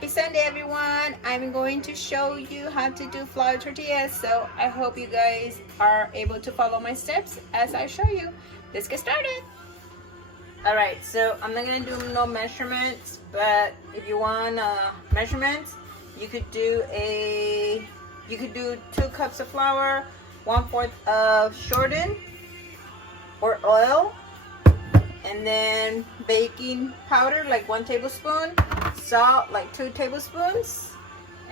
Happy Sunday, everyone. I'm going to show you how to do flour tortillas. So I hope you guys are able to follow my steps as I show you. Let's get started. All right, so I'm not gonna do no measurements, but if you want measurements, you could do 2 cups of flour, 1/4 of shortened or oil, and then baking powder like 1 tablespoon, salt like 2 tablespoons,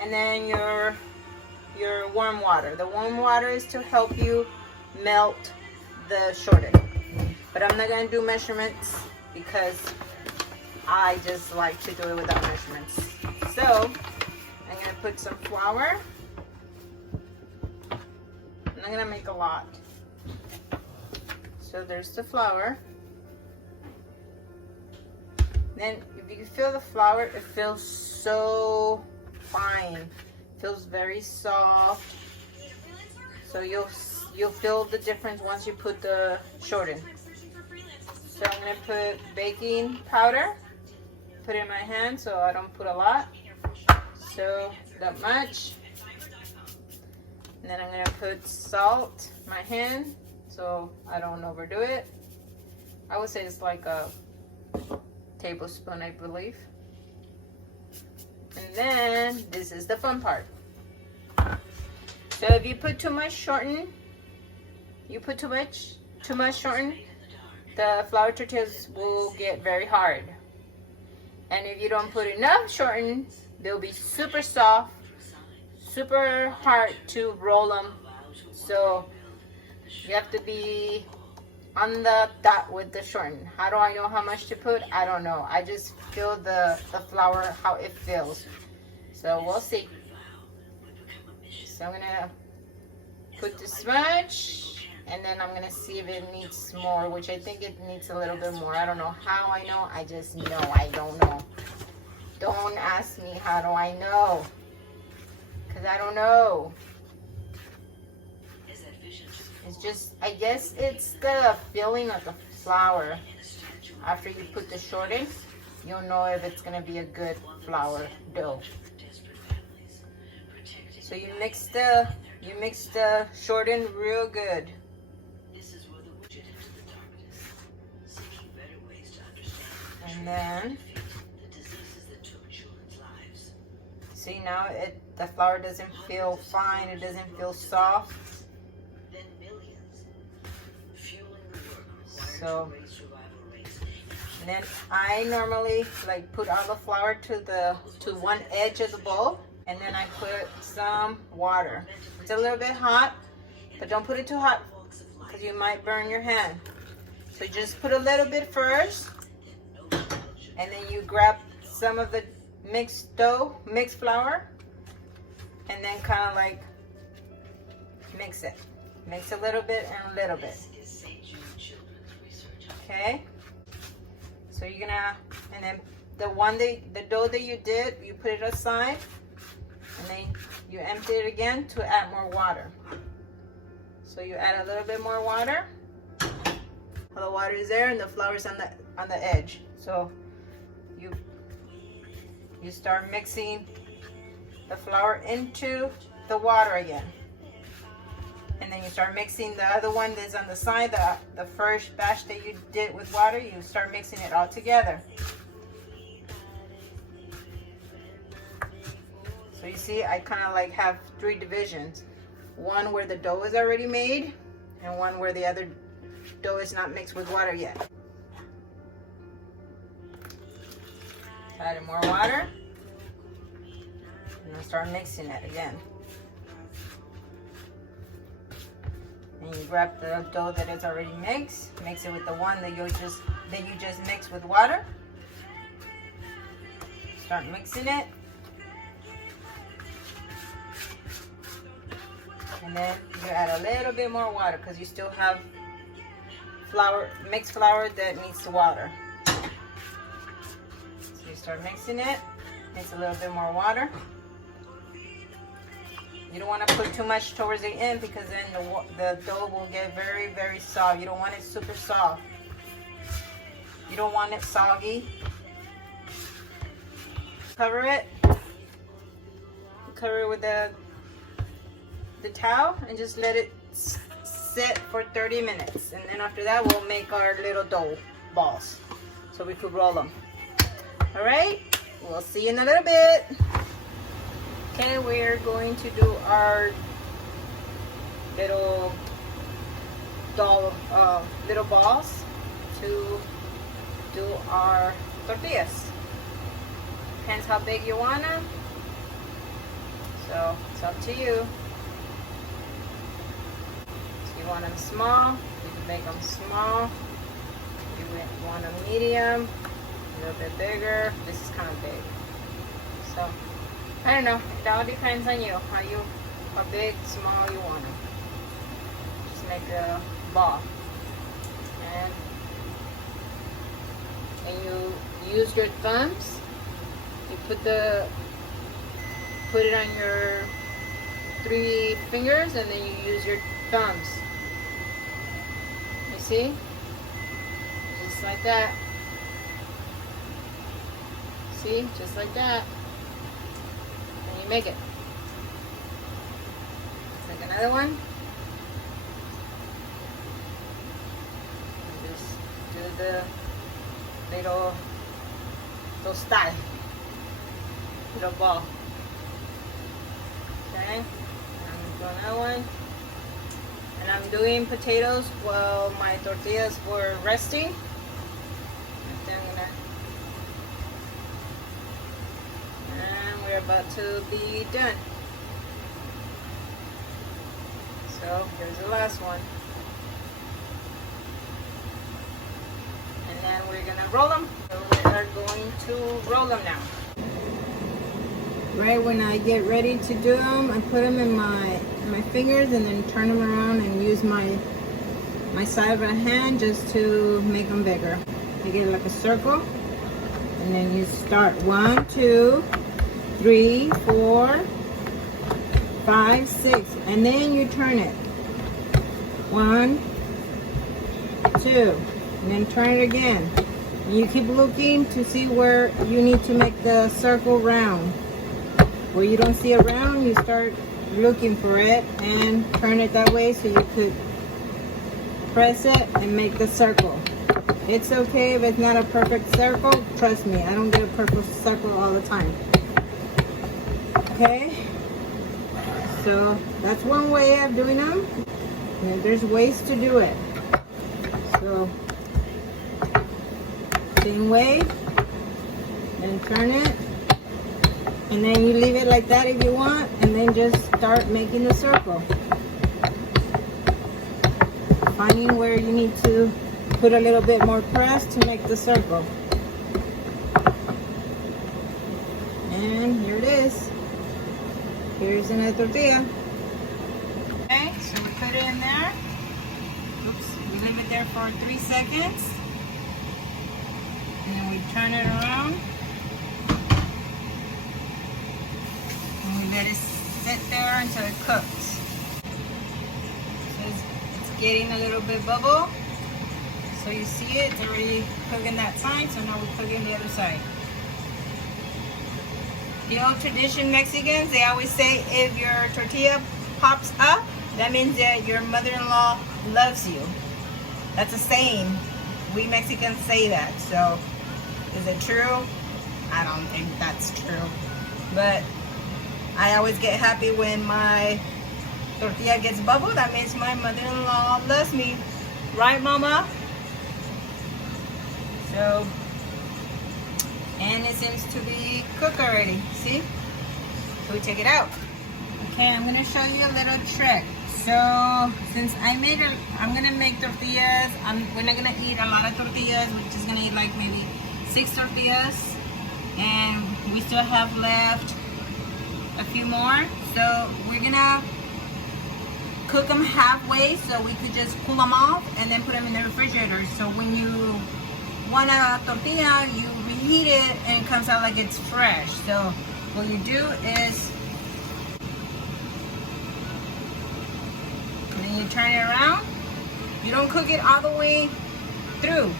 and then your warm water. The warm water is to help you melt the shortened. But I'm not gonna do measurements because I just like to do it without measurements. So I'm gonna put some flour. I'm not gonna make a lot. So there's the flour. Then if you feel the flour, it feels so fine. It feels very soft. So you'll feel the difference once you put the shortened. So I'm gonna put baking powder. Put it in my hand so I don't put a lot. So that much. And then I'm gonna put salt in my hand so I don't overdo it. I would say it's like a tablespoon, I believe. And then this is the fun part. So if you put too much shortened, the flour tortillas will get very hard. And if you don't put enough shortened, they'll be super soft, super hard to roll them. So you have to be on the dot with the shortened. How do I know how much to put? I don't know. I just feel the flour, how it feels. So we'll see. So I'm gonna put this much, and then I'm gonna see if it needs more, which I think it needs a little bit more. I don't know how I know. I just know. I don't know. Don't ask me how do I know, because I don't know. It's just, I guess it's the feeling of the flour. After you put the shortened, you'll know if it's gonna be a good flour dough. So you mix the shortened real good. And then see, now the flour doesn't feel fine, it doesn't feel soft. So, and then I normally like put all the flour to one edge of the bowl, and then I put some water. It's a little bit hot, but don't put it too hot because you might burn your hand. So just put a little bit first, and then you grab some of the mixed flour, and then kind of like mix it. Mix a little bit and a little bit. Okay, so you're gonna, and then the dough that you did, you put it aside, and then you empty it again to add more water. So you add a little bit more water. All the water is there, and the flour is on the edge. So you start mixing the flour into the water again. And then you start mixing the other one that's on the side, the first batch that you did with water, you start mixing it all together. So you see, I kind of like have 3 divisions. One where the dough is already made, and one where the other dough is not mixed with water yet. Add more water, and then start mixing it again. And you grab the dough that is already mixed, mix it with the one that you just mixed with water. Start mixing it. And then you add a little bit more water because you still have mixed flour that needs the water. So you start mixing it, mix a little bit more water. You don't want to put too much towards the end because then the dough will get very, very soft. You don't want it super soft. You don't want it soggy. Cover it cover it with the towel and just let it sit for 30 minutes. And then after that, we'll make our little dough balls so we could roll them. All right, we'll see you in a little bit. Okay, we're going to do our little little balls to do our tortillas. Depends how big you want them, so it's up to you. If you want them small, you can make them small. If you want them medium, a little bit bigger. This is kind of big, so I don't know. It all depends on you, how big, small you want them. Just make a ball, and you use your thumbs. You put it on your 3 fingers, and then you use your thumbs. You see? Just like that. See? Just like that. And you make it. Make another one. And just do the little style. Little ball. Okay, I'm doing another one, and I'm doing potatoes while my tortillas were resting. And we're about to be done. So here's the last one, and then we're gonna roll them. So we are going to roll them now. Right when I get ready to do them, I put them in my fingers and then turn them around and use my side of the hand just to make them bigger. You get like a circle, and then you start 1, 2, 3, 4, 5, 6, and then you turn it. 1, 2, and then turn it again. And you keep looking to see where you need to make the circle round. Where you don't see it round, you start looking for it and turn it that way so you could press it and make the circle. It's okay if it's not a perfect circle. Trust me, I don't get a perfect circle all the time. Okay? So that's one way of doing them. And there's ways to do it. So same way, then turn it. And then you leave it like that if you want, and then just start making the circle. Finding where you need to put a little bit more press to make the circle. And here it is. Here's another tortilla. Okay, so we put it in there. Oops, we leave it there for 3 seconds. And then we turn it around. Let it sit there until it cooks. So it's getting a little bit bubble. So you see it, it's already cooking that side, so now we're cooking the other side. The old tradition Mexicans, they always say if your tortilla pops up, that means that your mother-in-law loves you. That's a saying. We Mexicans say that. So is it true? I don't think that's true. But I always get happy when my tortilla gets bubbled. That means my mother-in-law loves me. Right, Mama? So, and it seems to be cooked already. See? So we take it out. Okay, I'm gonna show you a little trick. So, since I'm gonna make tortillas. We're not gonna eat a lot of tortillas. We're just gonna eat like maybe 6 tortillas. And we still have left a few more, so we're gonna cook them halfway so we could just pull them off and then put them in the refrigerator. So when you want a tortilla, you reheat it and it comes out like it's fresh. So what you do is, and then you turn it around. You don't cook it all the way through.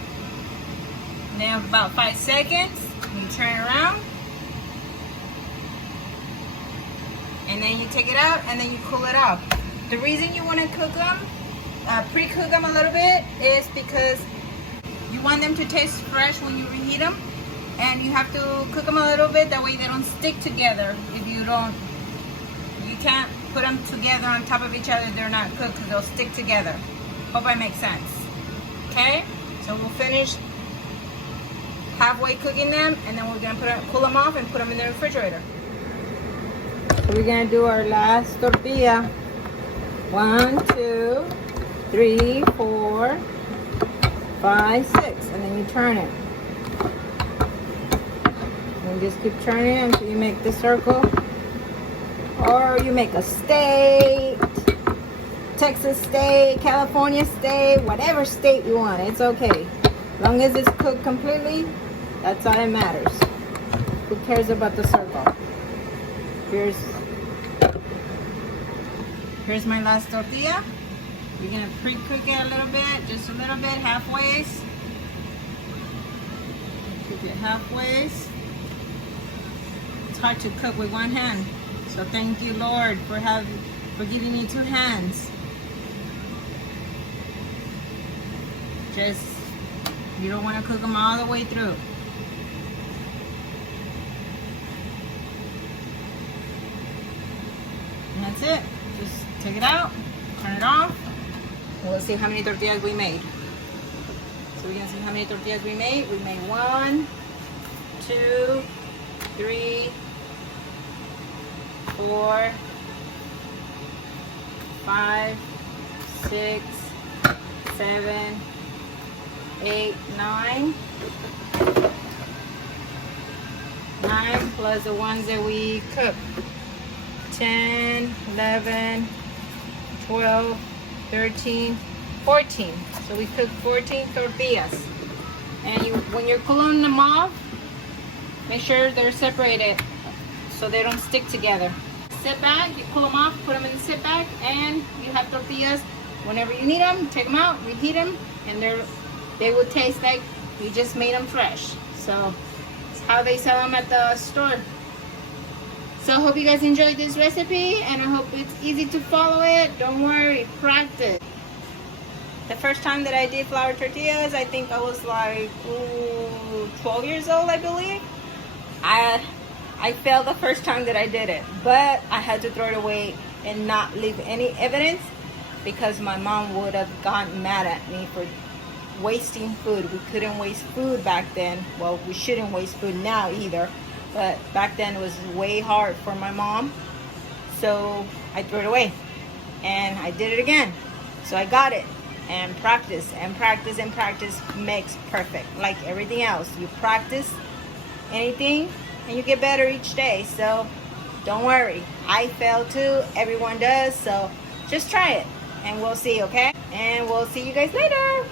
And then about 5 seconds, you turn it around. And then you take it out and then you cool it off. The reason you want to cook them, pre-cook them a little bit, is because you want them to taste fresh when you reheat them. And you have to cook them a little bit, that way they don't stick together. If you don't, you can't put them together on top of each other, they're not cooked because they'll stick together. Hope I make sense. Okay, so we'll finish halfway cooking them, and then we're gonna cool them off and put them in the refrigerator. So we're gonna do our last tortilla. 1, 2, 3, 4, 5, 6, and then you turn it. And just keep turning it until you make the circle. Or you make a state, Texas state, California state, whatever state you want, it's okay. As long as it's cooked completely, that's all that matters. Who cares about the circle? Here's my last tortilla. We're gonna pre-cook it a little bit, just a little bit, halfway. Cook it halfway. It's hard to cook with one hand, so thank you, Lord, for giving me 2 hands. Just, you don't want to cook them all the way through. And that's it. Just take it out, turn it off, and we'll see how many tortillas we made. So we're gonna see how many tortillas we made. We made 1, 2, 3, 4, 5, 6, 7, 8, 9. 9 plus the ones that we cooked. 10, 11, 12, 13, 14. So we cooked 14 tortillas. And when you're cooling them off, make sure they're separated so they don't stick together. Sit back, you pull them off, put them in the sit back, and you have tortillas. Whenever you need them, take them out, reheat them, and they will taste like you just made them fresh. So it's how they sell them at the store. So I hope you guys enjoyed this recipe, and I hope it's easy to follow it. Don't worry, practice. The first time that I did flour tortillas, I think I was like 12 years old, I believe. I failed the first time that I did it, but I had to throw it away and not leave any evidence, because my mom would have gotten mad at me for wasting food. We couldn't waste food back then. Well, we shouldn't waste food now either, but back then it was way hard for my mom. So I threw it away, and I did it again. So I got it, and practice and practice and practice makes perfect. Like everything else, you practice anything and you get better each day. So don't worry, I fail too, everyone does. So just try it, and we'll see, okay? And we'll see you guys later.